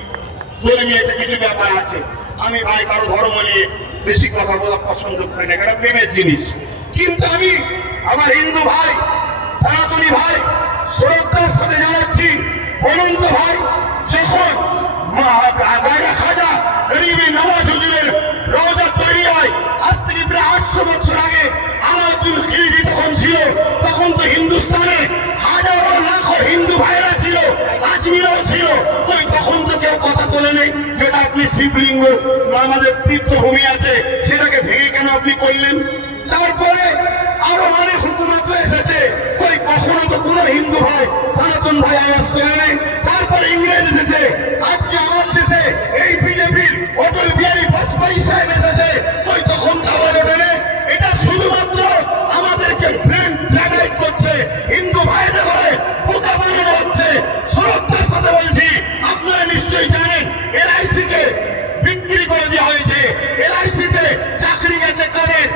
ধর্মীয় একটা কিছু ব্যাপার আছে। আমি ভাই কারো ধর্ম নিয়ে বেশি কথা বলা পছন্দ করি না, এটা প্রেমের জিনিস। কিন্তু আমি আমার হিন্দু ভাই, সনাতনী ভাই শ্রদ্ধার সাথে জানাচ্ছি, বলুন তো ভাই, যখন খাজা গরিবী নওয়াজ হুজুরের রওজা তৈরি হয় আজ থেকে প্রায় 800 বছর আগে, আলাউদ্দিন খিলজি তখন ছিল, তখন তো হিন্দুস্তানে হাজারো লাখো হিন্দু ভাইরা ছিল, কাশ্মীরও ছিল। ওই তখন তো কেউ কথা বলে নেই যেটা আপনি শিবলিঙ্গ আমাদের তীর্থভূমি আছে সেটাকে ভেঙে কেন আপনি করলেন? তারপরে আরো অনেক হুকুমত এসেছে, ওই কখনো তো কোনো হিন্দু ভাই সনাতন ভাই আওয়াজ করে নেই। তারপরে ইংরেজ এসেছে, আজকে আমার দেশে এই বিজেপির অটল বিহারী বাজপেয়ী সাহেব এসেছে, ওই তখন আওয়াজ ওঠে। এটা শুধুমাত্র আমাদেরকে ব্রেন ব্ল্যাকআউট করছে, হিন্দু ভাইদের করে বোকা বানানো হচ্ছে। শ্রদ্ধার সাথে বলছি, আপনারা নিশ্চয়ই জানেন LIC কে বিক্রি করে দেওয়া হয়েছে। LIC তে চাকরি গেছে কাদের?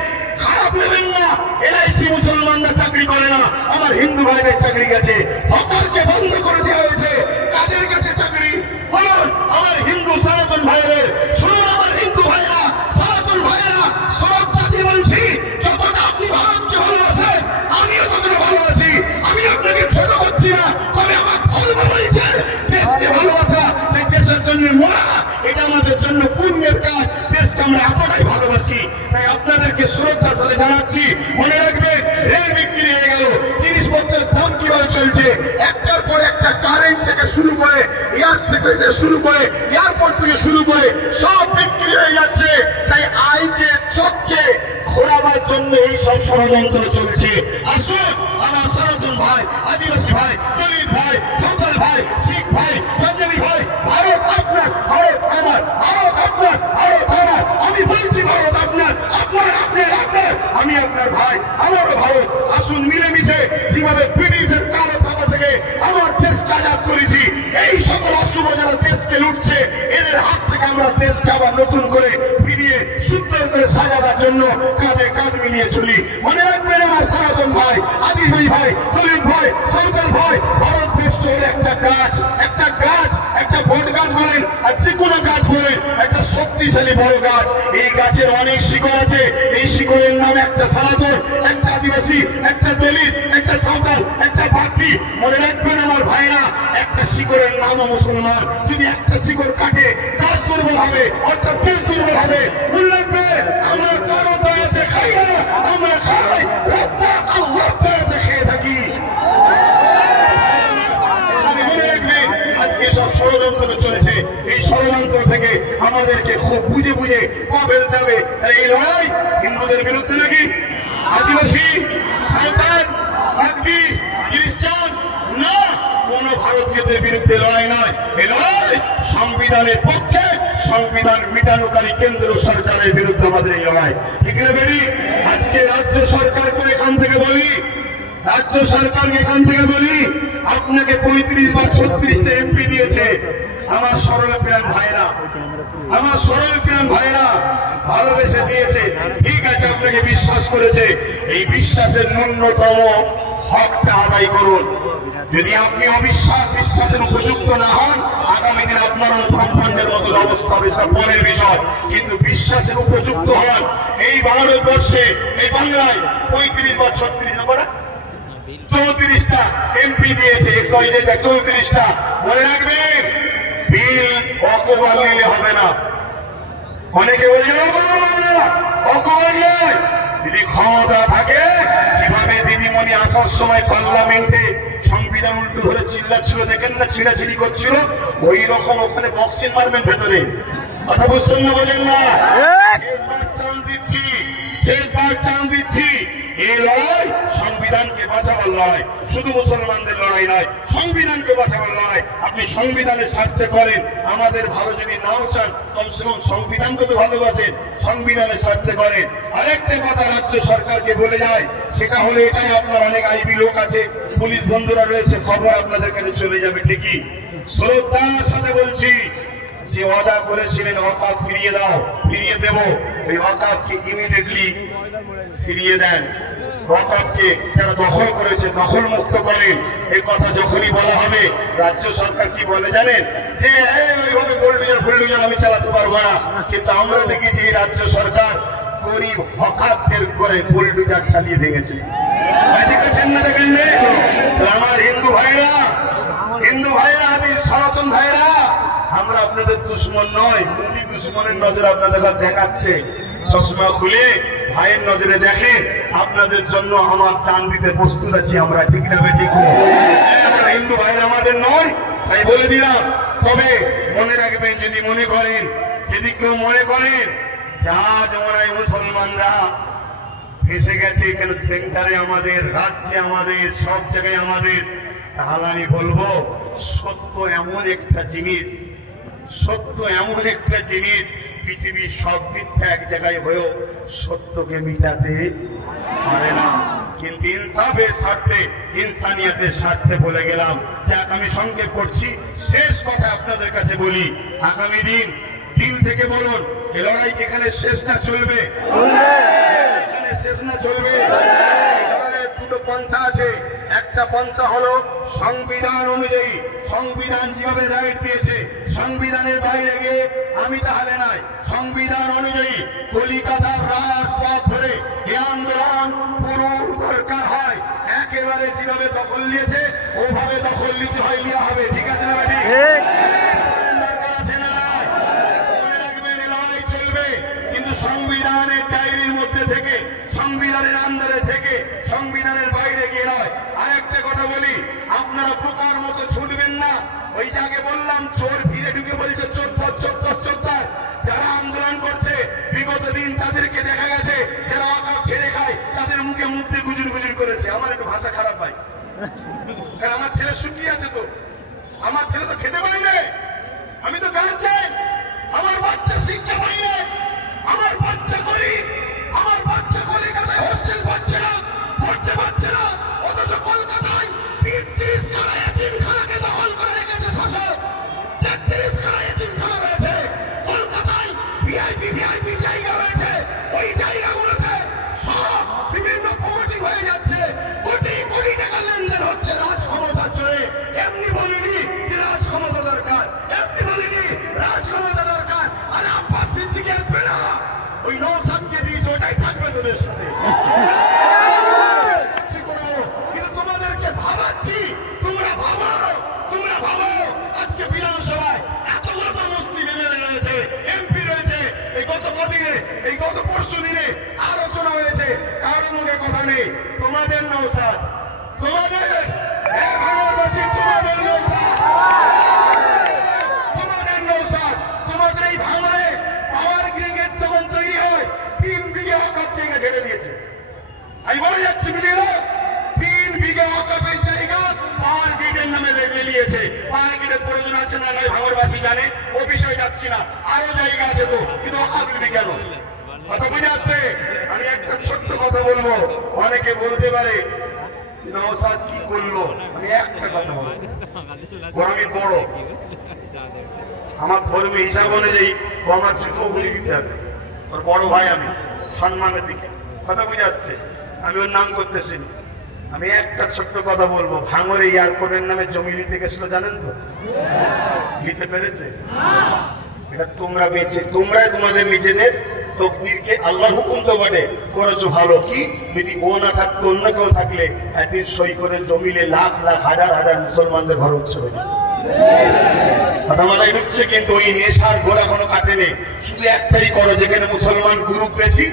খারাপ নেবেন না, LIC মুসলমানরা চাকরি করে না, আমার হিন্দু ভাইদের চাকরি গেছে। হকারকে বন্ধ করে দেওয়া হয়েছে, কাদের কাছে চাকরি? বলুন আমার হিন্দু সনাতন ভাইদের। শুনুন আমার হিন্দু ভাইরা, সনাতন ভাইরা, শ্রদ্ধা দিয়ে বলছি, যতটা আপনি ভারতকে ভালোবাসেন আমিও ততটা ভালোবাসি। আমি আপনাকে ছোট করছি না, তবে আমার ধর্ম বলছে দেশকে ভালোবাসা, দেশের জন্য মরা, এটা আমাদের জন্য পুণ্যের কাজ। দেশকে আমরা এতটাই ভালোবাসি, তাই আপনাদেরকে শ্রদ্ধার সাথে জানাচ্ছি, মনে রাখবেন রেল বিক্রি হয়ে গেল, জিনিসপত্রের দাম কিভাবে চলছে, একটার পর একটা, কারেন্ট থেকে শুরু করে এয়ারপোর্ট থেকে শুরু করে সব বিক্রি হয়ে যাচ্ছে। তাই আইকে চোখকে ঘোরাবার জন্য এই সব ষড়যন্ত্র চলছে। আসুন আমার সনাতন ভাই, আদিবাসী ভাই, দলিত ভাই, সাঁওতাল ভাই, শিখ ভাই, পাঞ্জাবি ভাই, ভারত আপনার, ভারত আমার, ভারত আপনার, ভারত আমার। আমি বলছি ভারত আপনার, আপনার আপনার আপনার, আমি আপনার ভাই, আমারও ভারত। আসুন মিলেমিশে যেভাবে ব্রিটিশের কালো থাকা থেকে আমার দেশকে আজাদ করেছি, এই সকল অশুভ যারা দেশকে লুটছে এদের হাত থেকে আমরা দেশকে আবার নতুন করে ফিরিয়ে সুন্দর করে সাজাবার জন্য কাঁধে কাঁধ মিলিয়ে চলি। মনে রাখবেন আমার সনাতন ভাই, আদিবাসী ভাই, দলিত ভাই, সাঁওতাল ভাই, ভারতবর্ষ হলো একটা গাছ, একটা বট গাছ বলেন আর যে কোনো গাছ বলেন, একটা শক্তিশালী বড় গাছ। এই গাছের অনেক শিকড় আছে, এই শিকড়ের নাম একটা সনাতন, একটা আদিবাসী, একটা দলিত, একটা সাঁওতাল, একটা পাখি। মনে রাখবেন আমার ভাইরা, একটা শিকড়ের নামও মুসলমান। যদি একটা শিকড় কাটে গাছ দুর্বল হবে, অর্থাৎ দেশ দুর্বল হবে। মনে রাখবেন আমরা কারো দয়াতে খাই না, আমরা খাই রাস্তা আল্লাহর দয়াতে খেয়ে থাকি। মনে রাখবেন আজকে সব ষড়যন্ত্র চলেছে, এই ষড়যন্ত্র থেকে আমাদেরকে খুব বুঝে বুঝে পা ফেলতে হবে। তাই এই লড়াই হিন্দুদের বিরুদ্ধে নাকি আদিবাসী, সাঁওতাল, পাখি, খ্রিস্টান না, কোন ভারতীয়দের বিরুদ্ধে লড়াই নয়। এই লড়াই সংবিধানের পক্ষে, সংবিধান মিটানোকারী কেন্দ্র সরকারের বিরুদ্ধে আমাদের এই লড়াই। ঠিক না বেরি? আজকে রাজ্য সরকারকে এখান থেকে বলি, আপনাকে 35 বা 36টা MP দিয়েছে। আমার সরল প্রাণ ভাইরা ভালোবেসে দিয়েছে, ঠিক আছে, আপনাকে বিশ্বাস করেছে। এই বিশ্বাসের ন্যূনতম হকটা আদায় করুন। যদি আপনি বিশ্বাসের উপযুক্ত না হন, আগামী দিন আপনার ব্রহ্মাণ্ডের মতো অবস্থা হবে, সব পরের বিষয়। কিন্তু বিশ্বাসের উপযুক্ত হন। এই ভারতবর্ষে, এই বাংলায় 35 বা 34টা MP দিয়েছে, 34টা। মনে রাখবেন, বিল অকবার নিলে হবে না। অনেকে বলছে অকবার নয়, যদি ক্ষমতা থাকে, কিভাবে দিদিমণি আসার সময় পার্লামেন্টে সংবিধান উল্টো ধরে চিল্লাচ্ছিল, দেখেন না, ছিঁড়াছিড়ি করছিল, ওই রকম ওখানে বক্সিং মারবেন ভেতরে। কথা বুঝতেন না, বলেন না? শেষবার চান্স দিচ্ছি। এই লড়াই সংবিধানকে বাঁচাবার লড়াই, শুধু মুসলমানদের লড়াই নয়, সংবিধানকে বাঁচাবার লড়াই। আপনি সংবিধানের স্বার্থে করেন, আমাদের ভালো যদি নাও চান, কমসে কম সংবিধানকে তো ভালোবাসেন, সংবিধানের স্বার্থে করেন। আরেকটা কথা রাজ্য সরকারকে বলে যায়, সেটা হলো এটাই, আপনার অনেক আইবি লোক আছে, পুলিশ বন্ধুরা রয়েছে, খবর আপনাদের কাছে চলে যাবে ঠিকই। শ্রদ্ধার সাথে বলছি, যে অর্ডার করেছিলেন অকাপ ফিরিয়ে দেব, ওই অকাপকে ইমিডিয়েটলি ফিরিয়ে দেন। অকাপকে যারা দখল করেছে দখল মুক্ত করেন। এই কথা যখনই বলা হবে, রাজ্য সরকার কি বলে জানেন? যে এইভাবে বুলডোজার আমি চালাতে পারবো না, কিন্তু আমরা দেখেছি রাজ্য সরকার গরিব হকারদের করে বুলডোজার চালিয়ে ভেঙেছে। ঠিক আছে না? দেখেন আমার হিন্দু ভাইরা, আমি সনাতন ভাইরা, আমরা আপনাদের দুশ্মন নয়। মোদী দুশ্মনের নজর আপনাদের দেখাচ্ছে। চশমা খুলে ভাইয়ের নজরে দেখেন, আপনাদের জন্য আমার জান দিতে প্রস্তুত আছি আমরা। ঠিক না? ঠিক। আমরা হিন্দু ভাইরা আমাদের নয়, তাই বলে দিলাম। তবে মনে রাখবেন, যদি মনে করেন, যদি কেউ মনে করেন যা জমানায় মুসলমানরা ফেসে গেছে এখানে সেন্টারে আমাদের, রাজ্যে আমাদের, সব জায়গায় আমাদের, তাহলে আমি বলবো সত্য এমন একটা জিনিস, পৃথিবীর সব মিথ্যা এক জায়গায় হয়েও সত্যকে মিটাতে পারে না। কিন্তু ইনসাফের স্বার্থে, ইনসানিয়াতের স্বার্থে বলে গেলাম। যাক, আমি সংক্ষেপ করছি, শেষ কথা আপনাদের কাছে বলি। আগামী দিন থেকে বলুন, এই লড়াই এখানে শেষ না চলবে? শেষ না চলবে? দুটো পন্থা আছে। একটা পন্থা হলো সংবিধান অনুযায়ী, সংবিধান যেভাবে রাইট দিয়েছে, সংবিধানের বাইরে গিয়ে আমি তাহলে নাই। সংবিধান অনুযায়ী কলিকাতার রাজপথ ধরে এই আন্দোলন পুরো দরকার হয়, একেবারে যেভাবে দখল নিয়েছে ওভাবে দখল নিতে হয়, লিয়া হবে। ঠিক আছে না? দরকার আছে না? লড়াই চলবে, কিন্তু সংবিধানের ডায়েরির মধ্যে থেকে, সংবিধানের আন্দারে থেকে, সংবিধানের বাইরে গিয়ে নয়। আরেকটা কথা বলি, আপনারা পোকার মতো ছুটবেন না। ওই যাকে বললাম চোর ফিরে ঢুকে বলছে চোর, যারা আন্দোলন করছে বিগত দিন তাদেরকে দেখা গেছে যারা অকাপ ছেড়ে খায়, তাদের মুখে মুখে গুজুর করেছে। আমার একটু ভাষা খারাপ ভাই, কারণ আমার ছেলে শুকিয়ে আছে, তো আমার ছেলে তো খেতে পারি না, আমি তো গার্জেন, আমার বাচ্চা শিক্ষা পাই না, আমার বাচ্চা গরিব, আমার বাচ্চা কলকাতায় হোস্টেল পাচ্ছে না, পড়তে পারছে না, অথচ কলকাতায় ৩০ খানা এতিমখানাকে দখল করে রেখেছে শাসক। ৩৩ খানা এতিমখানা রয়েছে কলকাতায়, ভিআইপি জায়গা রয়েছে, ওই জায়গাগুলোতে সব বিভিন্ন প্রমোটিং হয়ে যাচ্ছে, কোটি টাকা লেনদেন হচ্ছে রাজ ক্ষমতার জোরে। এমনি বলিনি যে রাজ ক্ষমতা দরকার, এমনি বলিনি রাজ ক্ষমতা দরকার। আর আব্বাস সিদ্দিকী আসবে না, ওই নওশাদকে দিয়েছে, ওটাই থাকবে তোদের সাথে। কিন্তু তোমাদেরকে ভাবাচ্ছি, তোমরা ভাবো আজকে বিধানসভায় এতগুলো মুসলিম এমএলএ রয়েছে, এমপি রয়েছে, এই গত পরশু দিনে আলোচনা হয়েছে, কারোর মুখে কথা নেই। তোমাদের নওশাদ, তোমাদের এই ভাঙড়ে পাওয়ার ক্রিকেট যখন তৈরি হয় 3 বিঘে অকাপ জায়গা ঘেরে দিয়েছে। আমি বলে যাচ্ছি, 3 বিঘে অকাপের জায়গা পাওয়ার গ্রিডের নামে লেগে নিয়েছে। পাওয়ার গ্রিডের প্রয়োজন আছে না নাই ভাঙড়বাসী জানে, ও বিষয়ে যাচ্ছি না। আরো জায়গা আছে তো, কিন্তু অকাপ গ্রিডে কেন? কথা বুঝে আসছে? আমি একটা ছোট্ট কথা বলবো, অনেকে বলতে পারে নওশাদ কি করলো। আমি একটা কথা বলবো, আমি বড়, আমার ধর্মীয় হিসাব অনুযায়ী আমার চোখও ভুলে দিতে হবে, ওর বড় ভাই আমি, সম্মানের দিকে। কথা বুঝে আসছে? আমি ওর নাম করতেছি। আমি একটা ছোট্ট কথা বলবো, ভাঙড়ে এয়ারপোর্টের নামে জমি নিতে গেছিল, জানেন তো? নিতে পেরেছে? এটা তোমরা বেঁচে, তোমরাই তোমাদের নিজেদের তকদিরকে, আল্লাহ হুকুম তো বটে, করেছো ভালো। কি যদি ও না থাকতো, অন্য কেউ থাকলে একদিন সই করে জমিলে লাখ লাখ হাজার মুসলমানদের ঘর উৎসব হয়ে যায়। কথা মাথায় ঢুকছে? কিন্তু ওই নেশার গোড়া কোনো কাটেনি। শুধু একটাই করো, যেখানে মুসলমান গ্রুপ বেশি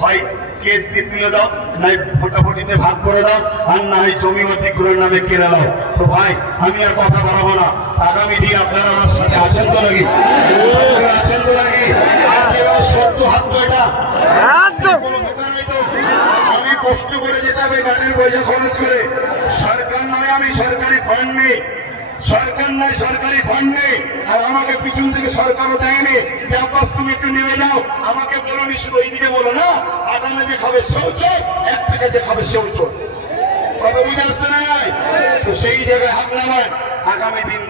হয় কেস দিয়ে তুলে দাও, নাই ফোটাফুটিতে ভাগ করে দাও, আর না হয় জমি অধিগ্রহণের নামে কেড়ে দাও। তো ভাই, আমি আর কথা বলবো না। আগামী দিন আপনারা আমার সাথে আছেন তো নাকি? আছেন তো নাকি? সত্য হাত তো এটা কোনো কথা নাই তো? আমি কষ্ট করে যেতে হবে, গাড়ির পয়সা খরচ করে। সরকার নয়, আমি সরকারি ফান্ড নেই, সরকারি ফান্ড নেই। আর আমাকে পিছন থেকে সরকারও দেয়নি যে আব্বাস তুমি একটু নেমে যাও। আমাকে বলো নি, শুধু এইদিকে বলো না, আগামী যে খাবে সেও চোর, এক টাকা যে খাবে সেও চোর। কথা বুঝে আসছে না? নাই তো সেই জায়গায় হাত নামান। আগামী দিন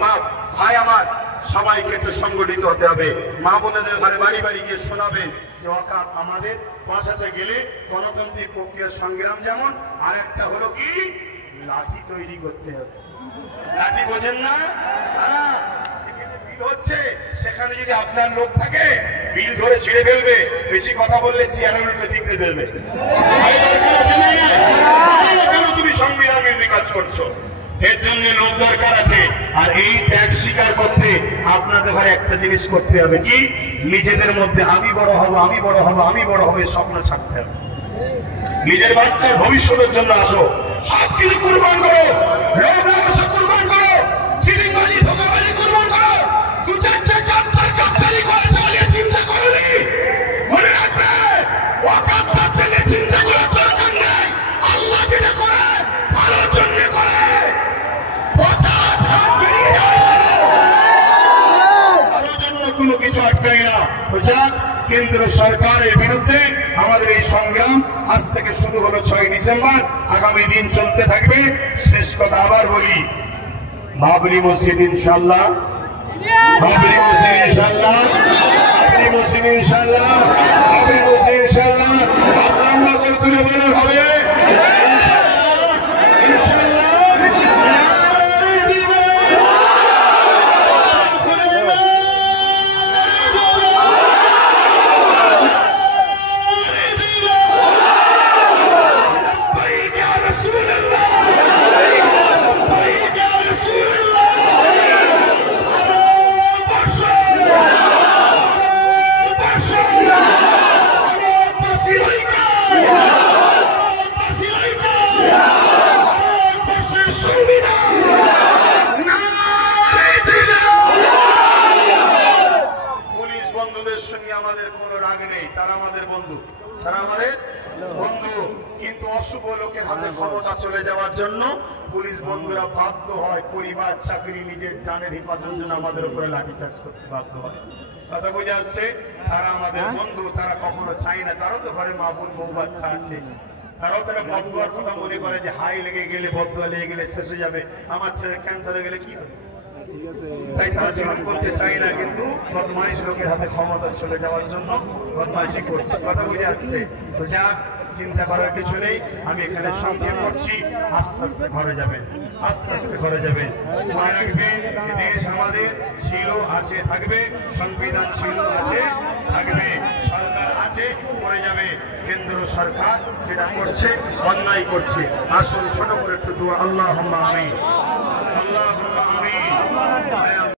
ভাই আমার সবাইকে একটু সংগঠিত হতে হবে। মা বোনেদের ঘরে বাড়ি গিয়ে শোনাবেন যে অকাপ আমাদের বাঁচাতে গেলে গণতান্ত্রিক প্রক্রিয়ার সংগ্রাম যেমন, আর একটা হলো কি লাঠি তৈরি করতে হবে। লাঠি বোঝেন না? বিল হচ্ছে, সেখানে যদি আপনার লোক থাকে বিল ধরে ছিঁড়ে ফেলবে, বেশি কথা বললে চেয়ারের উল্টে টিকতে দেবে। তুমি সংবিধান বিরোধী কাজ করছো, এর জন্য লোক দরকার আছে। আর এই ত্যাগ স্বীকার করতে আপনাদের ঘরে একটা জিনিস করতে হবে, কি? নিজেদের মধ্যে আমি বড় হব, আমি বড় হব, আমি বড় হব স্বপ্ন ছাড়তে হবে। নিজের বাচ্চার ভবিষ্যতের জন্য আসো, সব কিছু কুরবান করো, কুরবান করো, চিনিবাজি ধোকাবাজি কুরবান করো। দু চারটে চারটারি করে চালিয়ে চিন্তা করনি, মনে রাখবে ওয়াকাত থেকে চিন্তা করার দরকার নেই। আল্লাহ যেটা করে ভালোর জন্য করে। কোনো কিছু আটকাই না। কেন্দ্র সরকারের বিরুদ্ধে আমাদের এই সংগ্রাম আজ থেকে শুরু হলো 6 ডিসেম্বর, আগামী দিন চলতে থাকবে। শেষ কথা আবার বলি, বাবরি মসজিদ ইনশাআল্লাহ, বাবরি মসজিদ ইনশাআল্লাহ, বাবরি মসজিদ ইনশাআল্লাহ, বাবরি মসজিদ ইনশাআল্লাহ আল্লাহ করে তুলে বলেন হবে কিন্তু অশুভ লোকের হাতে ক্ষমতা চলে যাওয়ার জন্য পুলিশ বন্ধুরা বাধ্য হয় পরিবার চাকরি নিজের জানের হেফাজতের জন্য আমাদের উপরে লাঠিচার্জ করতে বাধ্য হয়। কথা বুঝে আসছে? তারা আমাদের বন্ধু, তারা কখনো চাই না, তারাও তো ঘরে মা বোন বউ বাচ্চা আছে, তারাও তারা বদুয়ার কথা মনে করে যে হাই লেগে গেলে বদুয়া লেগে গেলে শেষ হয়ে যাবে, আমার ছেলে ক্যান্সার হয়ে গেলে কি হবে, তাই তারা জীবন করতে চাই না। কিন্তু বদমাইশ লোকের হাতে ক্ষমতা চলে যাওয়ার জন্য বদমাইশি করছে। কথা বুঝে আসছে? তো যাক, চিন্তা করার কিছু নেই। আমি এখানে সংক্ষেপ করছি, আস্তে আস্তে ঘরে যাবেন, আস্তে আস্তে ঘরে যাবেন। মনে রাখবেন, দেশ আমাদের ছিল, আছে, থাকবে, সংবিধান ছিল, আছে, থাকবে, সরকার আছে, করে যাবে। কেন্দ্র সরকার সেটা করছে, অন্যায় করছে। আসুন ছোট করে একটু দোয়া, আল্লাহুম্মা আমিন, আল্লাহুম্মা আমিন।